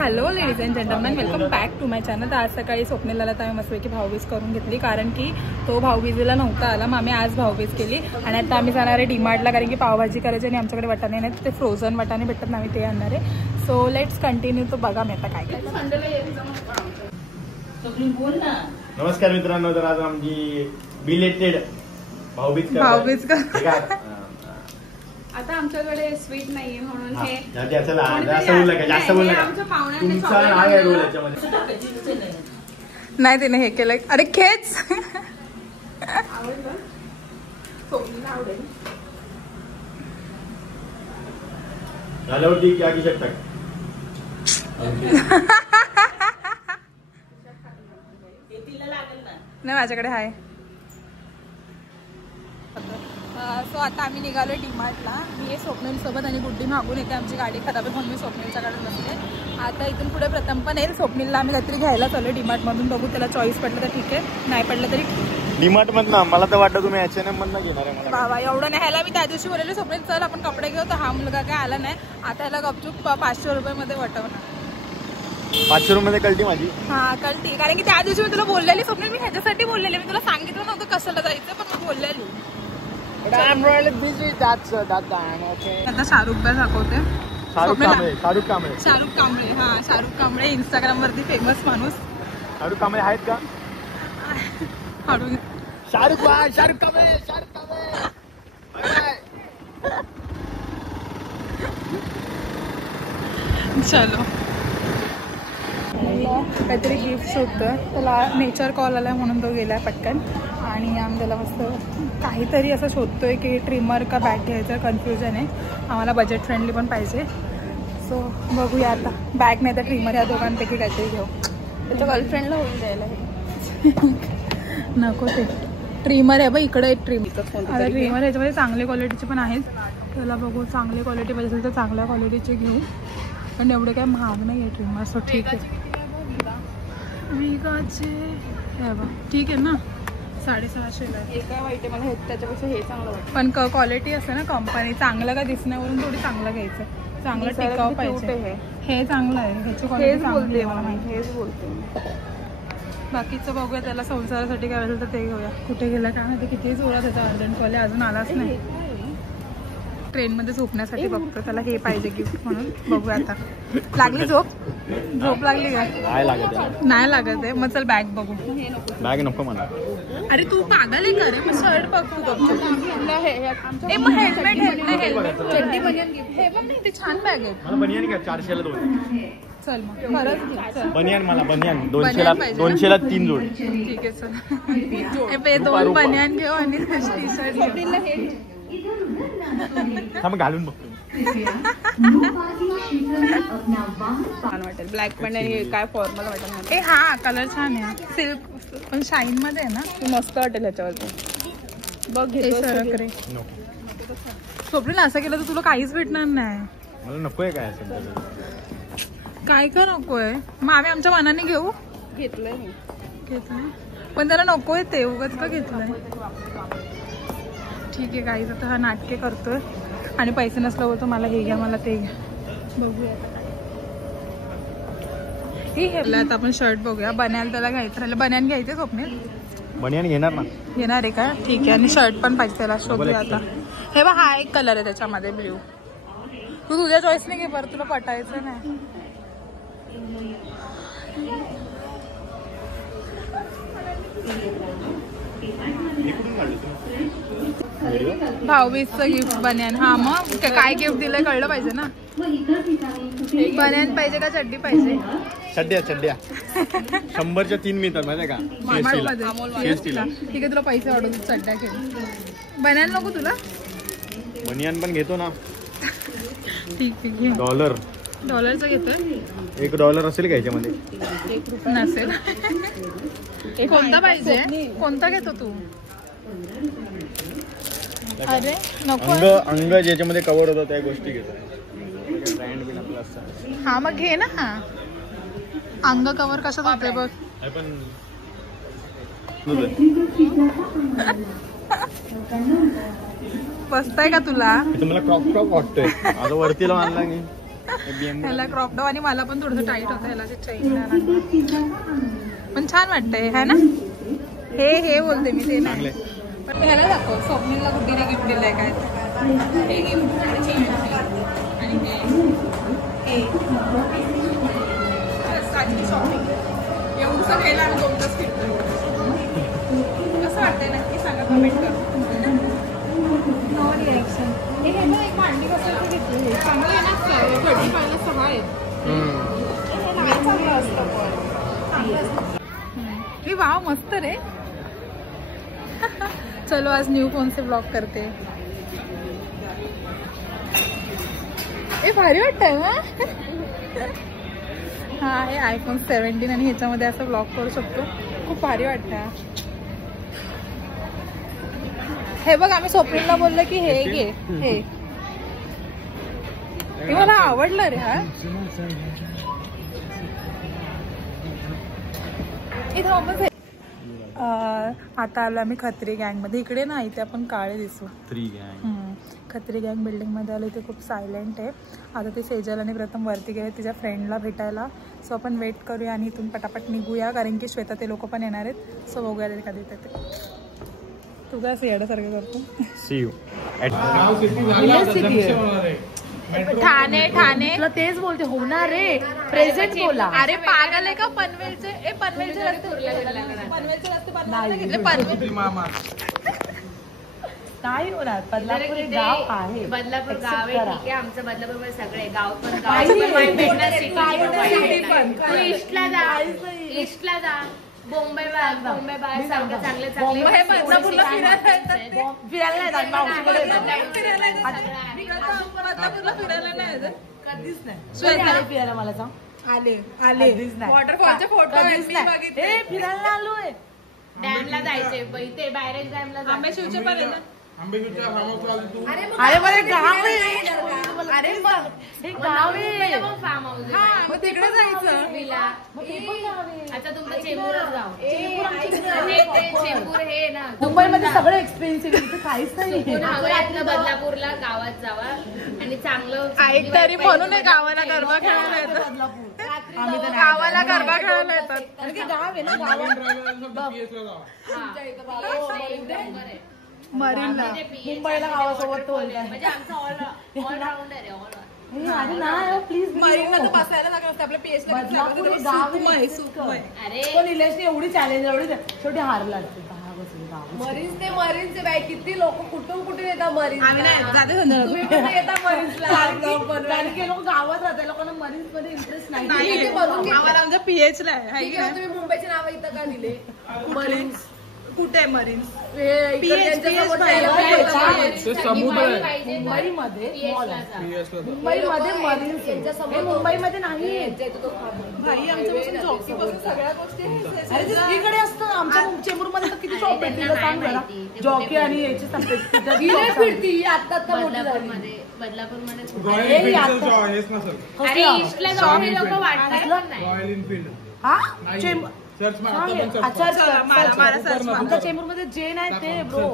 Hello ladies and gentleman, welcome back to my channel. तर आज सकाळी स्वप्नीलला तर आम्ही मस्तपैकी भाऊबीज करून घेतली, कारण की तो भाऊबीजेला नव्हता आला. मग आम्ही आज भाऊबीज केली आणि आता आम्ही जाणार आहे डीमार्टला, कारण की पावभाजी करायची आणि आमच्याकडे वाटाणे नाहीत, ते फ्रोझन वाटाणे भेटतात ना, आम्ही ते आणणार आहे. So let's continue. तो बघा मी आता काय काय. नमस्कार मित्रांनो, तर आज आमची बिलेटेड भाऊबीज का आता आमच्याकडे स्वीट नाहीये म्हणून हे जास्त बोल नका. तुमचा नाव आहे रोल याच्यामध्ये. नाही तिने हे केलंय. अरे खेच. आवडलं सोनीला आवडेल. झाल्यावरती क्या की शकता नाही, माझ्याकडे आहे. सो आता आम्ही निघालो डीमार्टला. मी स्वप्नील सोबत आणि गुड्डी मागून येते. आमची गाडी खराब आहे म्हणून मी स्वप्नीलच्याकडे बसते. आता इथून पुढे प्रथम पण येईल. स्वप्नीलला आम्ही काहीतरी घ्यायला चालू डीमार्टमधून. बघू त्याला चॉईस पडलं तर ठीक आहे, नाही पडलं तरी डीमार्ट मधनं. मला तर वाटतं तुम्ही H&M मधनं घेणार आहे. मला बाबा एवढं नाही. ह्याला मी त्या दिवशी बोलले स्वप्नील चल आपण कपडे घेऊ, तर हा मुलगा काय आला नाही. आता ह्याला गपचूप 500 रुपयामध्ये वटवणार. 500 रुपये कळती माझी. हा कळती, कारण की त्या दिवशी मी तुला बोललेली स्वप्नील, मी ह्याच्यासाठी बोललेली. मी तुला सांगितलं नव्हतं कशाला जायचं, पण मी बोललेली. आता शाहरुख भाई दाखवते. शाहरुख कांबळे. हा शाहरुख कांबळे इंस्टाग्राम वरती फेमस माणूस. शाहरुख कांबळे आहेत का? शाहरुख कांबळे. चलो, काहीतरी गिफ्ट होतं त्याला. नेचर कॉल आलाय म्हणून तो गेलाय पटकन. आणि आम्ही त्याला मस्त काहीतरी असं शोधतोय की ट्रिमर का बॅग घ्यायचं. कन्फ्युजन आहे. आम्हाला बजेट फ्रेंडली पण पाहिजे. सो बघूया आता, बॅग नाही तर ट्रिमर या दोघांपैकी काहीतरी घेऊ. त्याच्या गर्लफ्रेंडला होऊन जायला नको ते ट्रिमर आहे बघ. इकडे एक ट्रिमर. आता ट्रिमर ह्याच्यामध्ये चांगल्या क्वालिटीचे पण आहेत. त्याला बघू चांगली क्वालिटी पाहिजे असेल तर चांगल्या क्वालिटीचे घेऊ, पण एवढे काय महाग नाही आहे ट्रिमर. सो ठीक आहे. विगाचे हे बघ ठीक आहे ना, 650ला. हे काय वाईट आहे, मला हे त्याच्यापेक्षा हे चांगलं वाटतं. पण क्वालिटी असते ना कंपनी, चांगलं का दिसण्यावरून थोडी चांगलं घ्यायचं. चांगलं टिकाऊ पाहिजे. हे चांगलं आहे, ह्याची क्वालिटी चांगली आहे मला माहिती. हेच बोलते. बाकीचं बघूया, त्याला संसारासाठी काय असेल तर ते घेऊया. कुठे गेला काय माहिती, किती जोरात त्याचा अर्जंटवाले अजून आलाच नाही. ट्रेनमध्ये झोपण्यासाठी बघतो त्याला हे पाहिजे गिफ्ट म्हणून. बघूया आता. लागली झोप लागली का? नाही लागत आहे. मग चल बॅग बघू. बॅग नको मला. अरे तू पागल आहे का रे? मग शर्ट बघ तू बघतो. मग हेल्मेट चड्डी बनियन गिफ्ट हे बघ. नाही ते छान बॅग आहे. मला बनियन का 400ला 2. चल मग खरंच चल. बनियन मला बनियन 200ला 3 जोड. ठीक आहे चल. हे 2 बनियन घेऊ आणि टी शर्ट घालून बघतो. छान वाटेल. ब्लॅक पण काय फॉर्मल वाटेल. ए हा कलर छान आहे. सिल्क पण शाईन मध्ये आहे ना, मस्त वाटेल ह्याच्यावरती. बघ हे सरक रे. स्वप्नील असं केलं तर तुला काहीच भेटणार नाही. मला नकोय काय असं. काय का नकोय? मग आम्ही आमच्या मनाने घेऊ. घेतलंय पण त्याला नकोय ते. उगाच का घेतलंय? ठीक आहे गाईज, आता हा नाटके करतोय आणि पैसे नसलं होतं मला हे घ्या मला ते घ्या. बघूया हे घेतलं. आता आपण शर्ट बघूया. बन्यान त्याला घ्यायचं राहिलं. बन्यान घ्यायचे स्वप्नील? बनियन घेणार ना. घेणार आहे का? ठीक आहे. आणि शर्ट पण पाहिजे त्याला. शोधूया आता. हे बघ हा एक कलर आहे त्याच्यामध्ये ब्ल्यू. तू तुझ्या चॉईसने घे बरं, तुला पटायचं नाही. भाऊबीजचं गिफ्ट बन्यान. हा मग काय गिफ्ट दिलंय कळलं पाहिजे ना. बन्यान पाहिजे का चड्डी पाहिजे? चड्ड्या 100च्या 3 मिळतात माहिती का? ठीक आहे तुला पैसे वाढवतो. चड्ड्या घेऊ. बन्यान नको तुला? बनियन पण घेतो ना. ठीक आहे. डॉलरचं घेतोय. $1 असेल का याच्यामध्ये? नसेल. कोणता पाहिजे? कोणता घेतो तू? अरे नको. अंग ज्याच्यामध्ये कव्हर होतं त्या गोष्टी घेतो. ब्रँड बिन आपला असतं. हा मग घे ना. हा अंग कव्हर कशात होते बघ. पण बसताय का तुला? तुम्हाला क्रॉप वाटतोय. आता वरती लावून आणला की ह्याला क्रॉप टॉप आणि मला पण थोडंसं टाईट होतं ह्याला ते चैन पण छान वाटतंय है ना. हे बोलते मी ते नाही पण ह्याला दाखव. स्वप्नीलला गुड्डीने गिफ्ट दिलंय काय हे गिफ्ट आणि हे साजरी शॉपिंग एवढंसं घ्यायला आम्ही 2 तास फिरतो. कसं वाटतंय नक्की सांगा कमेंट करून. No reaction. हे घ्यायला एक भांडी कसं घेतली चांगलं आहे ना. कढी पाहिलं 6 आहेत. हे नाही चांगलं असतं पण चांगलं असतं. हे वाव मस्त रे. चलो आज न्यू फोन से ब्लॉग करते. हे भारी वाटतंय ना. हा हे iPhone 17 आणि ह्याच्यामध्ये असं ब्लॉग करू शकतो. खूप भारी वाटतं. हे बघ आम्ही स्वप्नीलला बोललो की हे घे. हे मला आवडलं रे. हा इथं वापस आता आलो आम्ही खत्री गँगमध्ये. इकडे ना इथे आपण काळे दिसू. खत्री गँग बिल्डिंगमध्ये आलो. इथे खूप सायलेंट आहे. आता ते सेजल आणि प्रथम वरती गेले तिच्या फ्रेंडला भेटायला. सो आपण वेट करूया आणि इथून पटापट निघूया कारण की श्वेता ते लोक पण येणार आहेत. सो बघूया ते कधी येतात ते. तू काय येण्यासारखं करतो. ठाणे तेच बोलते होणार रे. प्रेझेंट बोला. अरे पागल आहे का. पनवेलचे पनवेलचे रस्ते नाही होणार. बदलापूर गाव आहे. बदलापूर गाव आहे. ठीक आहे आमचं बदलापूर मध्ये सगळे गाव पण ईस्टला जा. बोंबे बाग सारखं चांगले कधीच नाही फिरायला. मला सांग आले वॉटरफॉलचे फोटो फिरायला आलोय. डॅमला जायचे ते बॅरेज डॅमला. आंबेशिवचे पण आहे ना. अरे बरं गाव आहे. अरे हे गाव आहे. फार्म हाऊस तिकडे जायचं. आता तुमचं चेंबूरच गाव. चेंबूर हे ना मुंबईमध्ये सगळं एक्सपेन्सिव्ह. इथे काहीच नाही. बदलापूरला गावात जावा आणि चांगलं ऐक तरी म्हणून गावाला गरबा खेळायला येतात. गावाला गरबा खेळायला येतात. कारण की गाव आहे ना. मरीनला मुंबईला गावासोबत म्हणजे आमचं ऑलराऊंडर आहे. अरे नाही प्लीज. मरीनला तर बसायला लागलं असतं. आपल्या PS बदलापूर गाव अरे पण इलेक्शन एवढी चॅलेंज एवढी शेवटी हारला. मरीन्सचे बाय किती लोक कुठून येतात. मरीन आम्ही नाही जाते येतात मरीन्सला. कारण की लोक गावात राहतात. लोकांना मरीन्स मध्ये इंटरेस्ट नाही. आम्हाला आमच्या PH ला आहे. तुम्ही मुंबईचे नाव इथं का दिले. मरीन्स कुठे आहे मरीन्स. मुंबईमध्ये मरीन्स. मुंबईमध्ये नाही. भाई आमच्यापासून जॉकीपासून सगळ्या गोष्टी. अरे सगळीकडे असतं. आमच्या चेंबूरमध्ये तर किती शॉप आहे तुला सांग जरा. जॉकी आणि याची फिरती आता बदलापूरमध्ये ईस्टला जाऊन हे लोक वाटतात नाही. हा आमच्या चेंबूर मध्ये जैन आहेत ते ब्रो.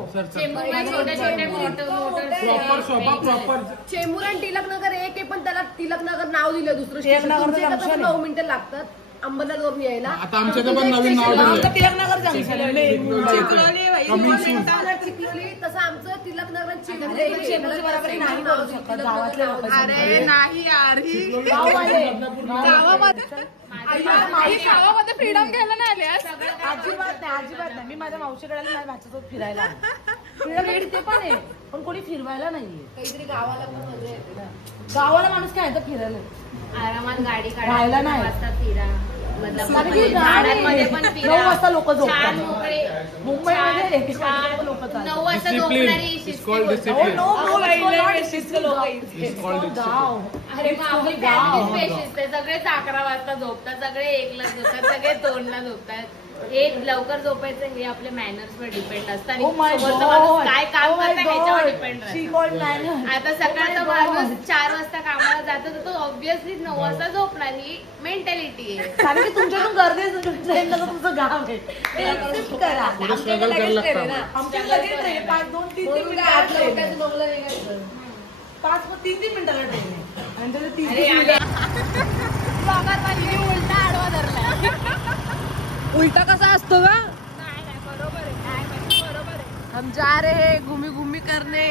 चेंबूर आणि टिळकनगर एक आहे पण त्याला टिळकनगर नाव दिलं दुसरं. 9 मिनिटं लागतात अंबरनाथवरून यायला. आता आमच्याकडे पण नवीन नाव दिलं. टिळकनगर जंक्शन. तसं आमचं टिळकनगर अरे नाही यार. गावामध्ये फ्रीडम घ्यायला नाही आल्यास. अजिबात नाही. मी माझ्या मावशीकडे माझ्या भाच्यासोबत फिरायला. ते पण आहे पण कोणी फिरवायला नाहीये. काहीतरी गावाला पण मजा येते ना. गावाला माणूस काय येतं फिरायला. आरामात गाडी राहायला नाही. वाजता फिरा. झाडांमध्ये पण 9 वाजता लोक झोपतात. मुंबईमध्ये 9 वाजता झोपणारी सगळे 11 वाजता झोपतात. सगळे 1 ला झोपतात. सगळे 2 ला झोपतात. हे लवकर झोपायचं हे आपल्या मॅनर्स वर डिपेंड असतं आणि समोरचा माणूस काय काम करतं ह्याच्यावर डिपेंड राहतं. आता सकाळचा माणूस 4 वाजता कामाला जातो तर तो ऑब्व्हियसली 9 वाजता झोपणार. ही मेंटॅलिटी आहे. कारण की तुमच्याकडून गर्दी तुमचं गाव आहे. स्ट्रगल करायला लागतं. आमच्या लगेच ट्रेन 5-2-3 मिनिटाला 5-3 मिनिटाला ट्रेन आहे. आणि त्याचं तिसरी उलटा आडवा धरला. उलटा कसा असतो का? नाही बरोबर आहे. बरोबर आहे. हम जा रहे हैं घुमी घुमी करने.